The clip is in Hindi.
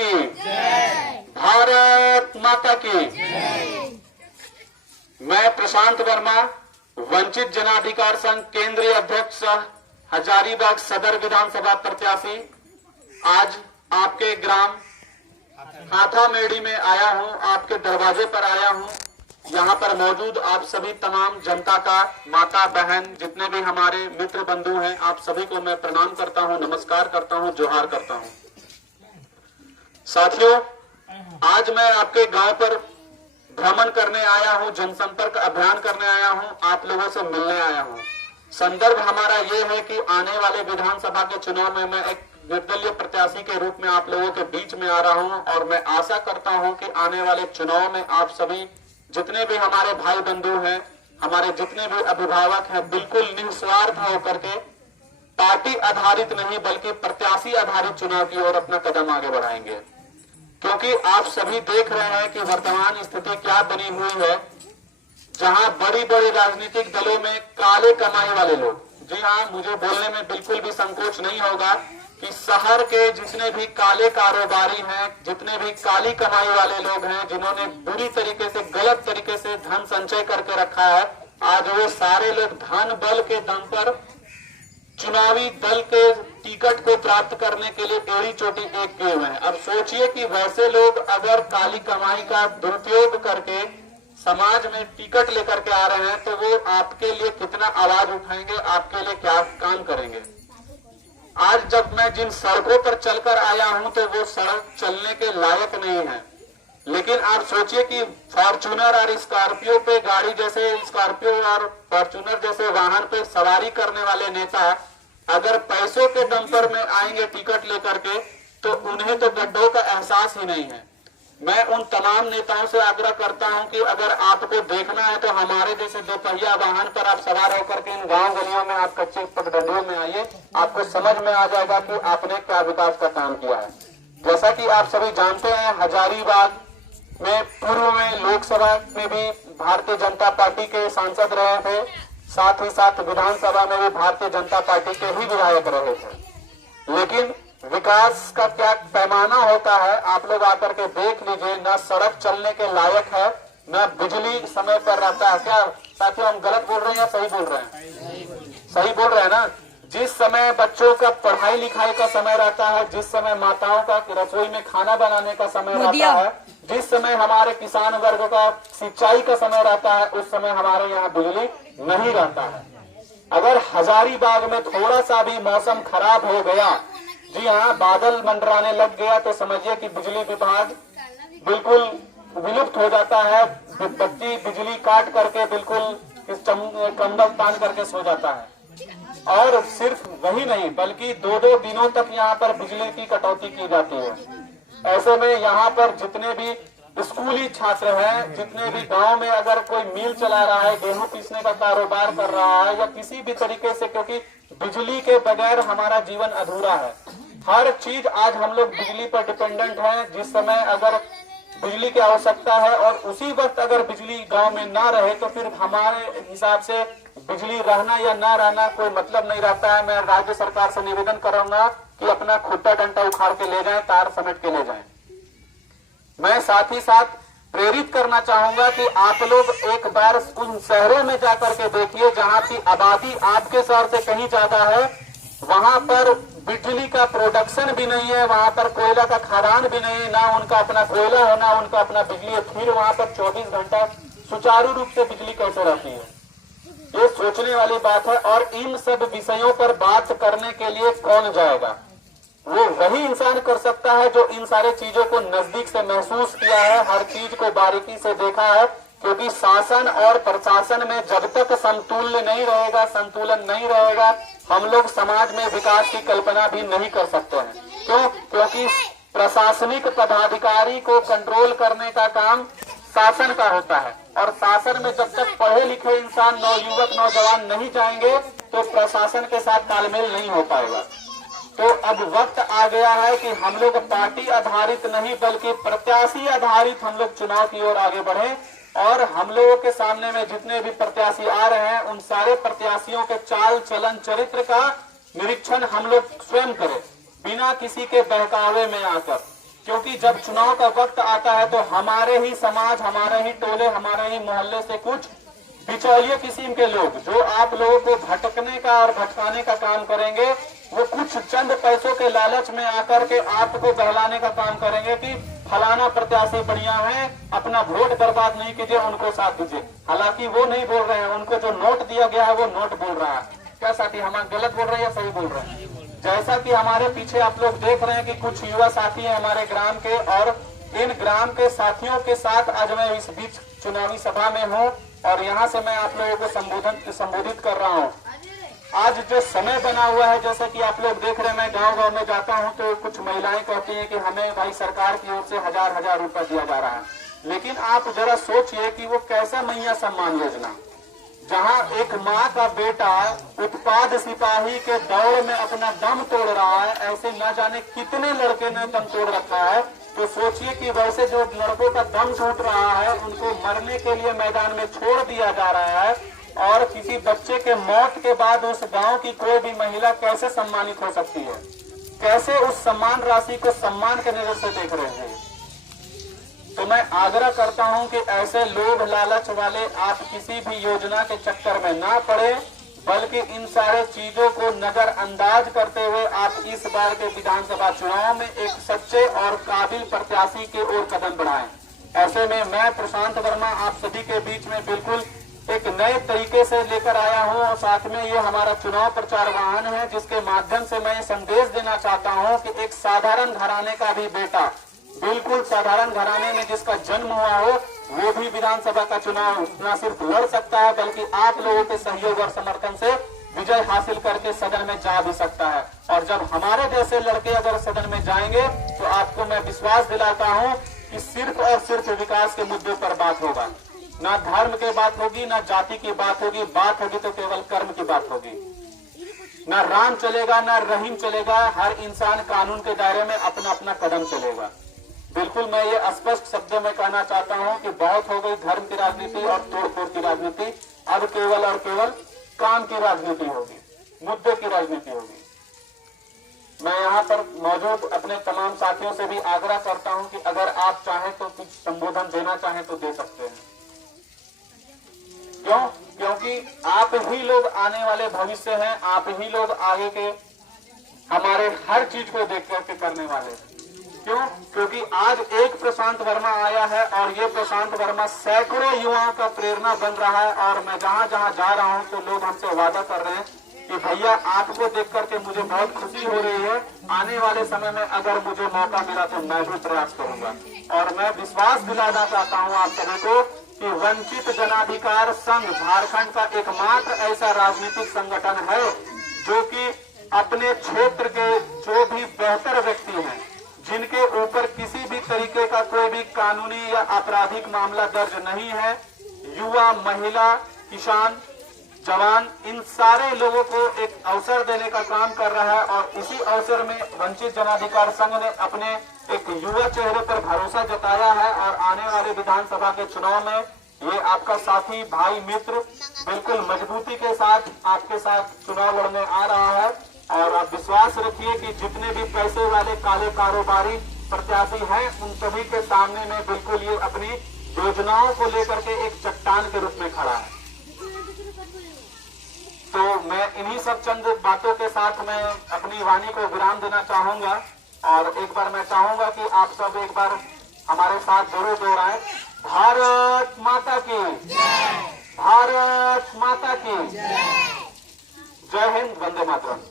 की जय। भारत माता की जय। मैं प्रशांत वर्मा, वंचित जनाधिकार संघ केंद्रीय अध्यक्ष, हजारीबाग सदर विधानसभा प्रत्याशी, आज आपके ग्राम हाथामेड़ी में आया हूं, आपके दरवाजे पर आया हूं। यहां पर मौजूद आप सभी तमाम जनता का, माता बहन, जितने भी हमारे मित्र बंधु हैं, आप सभी को मैं प्रणाम करता हूं, नमस्कार करता हूं, जोहार करता हूं। साथियों, आज मैं आपके गांव पर भ्रमण करने आया हूं, जनसंपर्क अभियान करने आया हूं, आप लोगों से मिलने आया हूं। संदर्भ हमारा ये है कि आने वाले विधानसभा के चुनाव में मैं एक निर्दलीय प्रत्याशी के रूप में आप लोगों के बीच में आ रहा हूं और मैं आशा करता हूं कि आने वाले चुनाव में आप सभी जितने भी हमारे भाई बंधु हैं, हमारे जितने भी अभिभावक हैं, बिल्कुल निस्वार्थ होकर के पार्टी आधारित नहीं बल्कि प्रत्याशी आधारित चुनाव की ओर अपना कदम आगे बढ़ाएंगे। क्योंकि आप सभी देख रहे हैं कि वर्तमान स्थिति क्या बनी हुई है, जहां बड़ी बड़ी राजनीतिक दलों में काले कमाई वाले लोग, जी हाँ, मुझे बोलने में बिल्कुल भी संकोच नहीं होगा कि शहर के जितने भी काले कारोबारी हैं, जितने भी काली कमाई वाले लोग हैं, जिन्होंने बुरी तरीके से, गलत तरीके से धन संचय करके रखा है, आज वो सारे लोग धन बल के दम पर चुनावी दल के टिकट को प्राप्त करने के लिए एड़ी चोटी एक किए हुए हैं। अब सोचिए कि वैसे लोग अगर काली कमाई का दुरुपयोग करके समाज में टिकट लेकर के आ रहे हैं तो वो आपके लिए कितना आवाज उठाएंगे, आपके लिए क्या काम करेंगे। आज जब मैं जिन सड़कों पर चलकर आया हूं तो वो सड़क चलने के लायक नहीं है, लेकिन आप सोचिए कि फॉर्च्यूनर और स्कॉर्पियो पे गाड़ी, जैसे स्कॉर्पियो और फॉर्च्यूनर जैसे वाहन पे सवारी करने वाले नेता अगर पैसों के दम पर में आएंगे टिकट लेकर के, तो उन्हें तो गड्ढों का एहसास ही नहीं है। मैं उन तमाम नेताओं से आग्रह करता हूं कि अगर आपको देखना है तो हमारे जैसे दोपहिया वाहन पर आप सवार होकर के इन गांव गलियों में, आप कच्ची पगडंडियों में आइए, आपको समझ में आ जाएगा कि आपने क्या विकास का काम किया है। जैसा कि आप सभी जानते हैं, हजारीबाग में पूर्व में लोकसभा में भी भारतीय जनता पार्टी के सांसद रहे थे, साथ ही साथ विधानसभा में भी भारतीय जनता पार्टी के ही विधायक रहे थे। लेकिन विकास का क्या पैमाना होता है आप लोग आकर के देख लीजिए। न सड़क चलने के लायक है, न बिजली समय पर रहता है। क्या साथियों, हम गलत बोल रहे हैं या सही बोल रहे हैं? सही बोल रहे हैं ना। जिस समय बच्चों का पढ़ाई लिखाई का समय रहता है, जिस समय माताओं का रसोई में खाना बनाने का समय रहता है, जिस समय हमारे किसान वर्ग का सिंचाई का समय रहता है, उस समय हमारे यहाँ बिजली नहीं रहता है। अगर हजारीबाग में थोड़ा सा भी मौसम खराब हो गया, जी हाँ, बादल मंडराने लग गया, तो समझिए कि बिजली विभाग बिल्कुल विलुप्त हो जाता है। बत्ती बिजली काट करके बिल्कुल कंबल तान करके सो जाता है। और सिर्फ वही नहीं बल्कि 2-2 दिनों तक यहाँ पर बिजली की कटौती की जाती है। ऐसे में यहाँ पर जितने भी स्कूली छात्र हैं, जितने भी गांव में अगर कोई मिल चला रहा है, गेहूं पीसने का कारोबार कर रहा है या किसी भी तरीके से, क्योंकि बिजली के बगैर हमारा जीवन अधूरा है। हर चीज आज हम लोग बिजली पर डिपेंडेंट हैं। जिस समय अगर बिजली की आवश्यकता है और उसी वक्त अगर बिजली गांव में ना रहे तो फिर हमारे हिसाब से बिजली रहना या ना रहना कोई मतलब नहीं रहता है। मैं राज्य सरकार से निवेदन करूंगा कि अपना खुट्टा डंडा उखाड़ के ले जाएं, तार समेट के ले जाएं। मैं साथ ही साथ प्रेरित करना चाहूंगा कि आप लोग एक बार उन शहरों में जाकर के देखिए जहां की आबादी आपके शहर से कहीं ज्यादा है। वहां पर बिजली का प्रोडक्शन भी नहीं है, वहां पर कोयला का खदान भी नहीं है, ना उनका अपना कोयला है, ना उनका अपना बिजली है। फिर वहां पर 24 घंटा सुचारू रूप से बिजली कैसे रहती है, ये सोचने वाली बात है। और इन सब विषयों पर बात करने के लिए कौन जाएगा? वो वही इंसान कर सकता है जो इन सारे चीजों को नजदीक से महसूस किया है, हर चीज को बारीकी से देखा है। क्योंकि शासन और प्रशासन में जब तक संतुलन नहीं रहेगा, संतुलन नहीं रहेगा, हम लोग समाज में विकास की कल्पना भी नहीं कर सकते हैं। क्यों? क्योंकि प्रशासनिक पदाधिकारी को कंट्रोल करने का काम शासन का होता है, और शासन में जब तक पढ़े लिखे इंसान, नवयुवक, नौजवान नहीं जाएंगे तो प्रशासन के साथ तालमेल नहीं हो पाएगा। तो अब वक्त आ गया है कि हम लोग पार्टी आधारित नहीं बल्कि प्रत्याशी आधारित हम लोग चुनाव की ओर आगे बढ़े। और हम लोगों के सामने में जितने भी प्रत्याशी आ रहे हैं, उन सारे प्रत्याशियों के चाल चलन चरित्र का निरीक्षण हम लोग स्वयं करें, बिना किसी के बहकावे में आकर। क्योंकि जब चुनाव का वक्त आता है तो हमारे ही समाज, हमारे ही टोले, हमारे ही मोहल्ले से कुछ बिचौलिए किस्म के लोग जो आप लोगों को भटकने का और भटकाने का काम करेंगे, वो कुछ चंद पैसों के लालच में आकर के आपको बहलाने का काम करेंगे कि फलाना प्रत्याशी बढ़िया है, अपना वोट बर्बाद नहीं कीजिए, उनको साथ दीजिए। हालांकि वो नहीं बोल रहे हैं, उनको जो नोट दिया गया है वो नोट बोल रहा है। क्या साथी, हम गलत बोल रहे हैं या सही बोल रहे हैं? जैसा कि हमारे पीछे आप लोग देख रहे हैं कि कुछ युवा साथी हैं हमारे ग्राम के, और इन ग्राम के साथियों के साथ आज मैं इस बीच चुनावी सभा में हूँ और यहाँ से मैं आप लोगों को संबोधित कर रहा हूँ। आज जो समय बना हुआ है, जैसे कि आप लोग देख रहे हैं, मैं गांव गांव में जाता हूं तो कुछ महिलाएं कहती हैं कि हमें भाई सरकार की ओर से हजार रुपए दिया जा रहा है। लेकिन आप जरा सोचिए कि वो कैसा मैया सम्मान योजना, जहां एक माँ का बेटा उत्पाद सिपाही के दौड़ में अपना दम तोड़ रहा है, ऐसे न जाने कितने लड़के ने दम तोड़ रखा है। तो सोचिए कि वैसे जो लड़कों का दम टूट रहा है उनको मरने के लिए मैदान में छोड़ दिया जा रहा है, और किसी बच्चे के मौत के बाद उस गांव की कोई भी महिला कैसे सम्मानित हो सकती है? कैसे उस सम्मान राशि को सम्मान के नजर से देख रहे हैं? तो मैं आग्रह करता हूं कि ऐसे लोभ लालच वाले आप किसी भी योजना के चक्कर में ना पड़े, बल्कि इन सारे चीजों को नजरअंदाज करते हुए आप इस बार के विधानसभा चुनाव में एक सच्चे और काबिल प्रत्याशी की ओर कदम बढ़ाएं। ऐसे में मैं प्रशांत वर्मा आप सभी के बीच में बिल्कुल एक नए तरीके से लेकर आया हूं, और साथ में ये हमारा चुनाव प्रचार वाहन है, जिसके माध्यम से मैं संदेश देना चाहता हूं कि एक साधारण घराने का भी बेटा, बिल्कुल साधारण घराने में जिसका जन्म हुआ हो, वो भी विधानसभा का चुनाव न सिर्फ लड़ सकता है बल्कि आप लोगों के सहयोग और समर्थन से विजय हासिल करके सदन में जा भी सकता है। और जब हमारे जैसे लड़के अगर सदन में जाएंगे तो आपको मैं विश्वास दिलाता हूँ कि सिर्फ और सिर्फ विकास के मुद्दे पर बात होगा, ना धर्म की बात होगी, ना जाति की बात होगी। बात होगी तो केवल कर्म की बात होगी। ना राम चलेगा, ना रहीम चलेगा, हर इंसान कानून के दायरे में अपना अपना कदम चलेगा। बिल्कुल मैं ये स्पष्ट शब्दों में कहना चाहता हूँ कि बहुत हो गई धर्म की राजनीति और तोड़फोड़ की राजनीति, अब केवल और केवल काम की राजनीति होगी, मुद्दे की राजनीति होगी। मैं यहाँ पर मौजूद अपने तमाम साथियों से भी आग्रह करता हूँ कि अगर आप चाहें तो कुछ संबोधन देना चाहें तो दे सकते हैं। क्यों? क्योंकि आप ही लोग आने वाले भविष्य हैं, आप ही लोग आगे के हमारे हर चीज को देख करके करने वाले हैं। क्यों? क्योंकि आज एक प्रशांत वर्मा आया है और ये प्रशांत वर्मा सैकड़ों युवाओं का प्रेरणा बन रहा है। और मैं जहाँ जहाँ जा रहा हूँ तो लोग हमसे वादा कर रहे हैं कि भैया आपको देख करके मुझे बहुत खुशी हो रही है, आने वाले समय में अगर मुझे मौका मिला तो मैं भी प्रयास करूंगा। और मैं विश्वास दिलाना चाहता हूँ आप सभी को कि वंचित जनाधिकार संघ झारखंड का एकमात्र ऐसा राजनीतिक संगठन है जो कि अपने क्षेत्र के जो भी बेहतर व्यक्ति हैं, जिनके ऊपर किसी भी तरीके का कोई भी कानूनी या आपराधिक मामला दर्ज नहीं है, युवा, महिला, किसान, जवान, इन सारे लोगों को एक अवसर देने का काम कर रहा है। और इसी अवसर में वंचित जनाधिकार संघ ने अपने एक युवा चेहरे पर भरोसा जताया है और आने वाले विधानसभा के चुनाव में ये आपका साथी, भाई, मित्र बिल्कुल मजबूती के साथ आपके साथ चुनाव लड़ने आ रहा है। और आप विश्वास रखिए कि जितने भी पैसे वाले काले कारोबारी प्रत्याशी हैं, उन सभी के सामने में बिल्कुल ये अपनी योजनाओं को लेकर के एक चट्टान के रूप में खड़ा है। तो मैं इन्हीं सब चंद बातों के साथ मैं अपनी वाणी को विराम देना चाहूंगा। और एक बार मैं चाहूंगा कि आप सब एक बार हमारे साथ जरूर दोहराएं, भारत माता की जय, भारत माता की जय, हिंद, वंदे मातरम।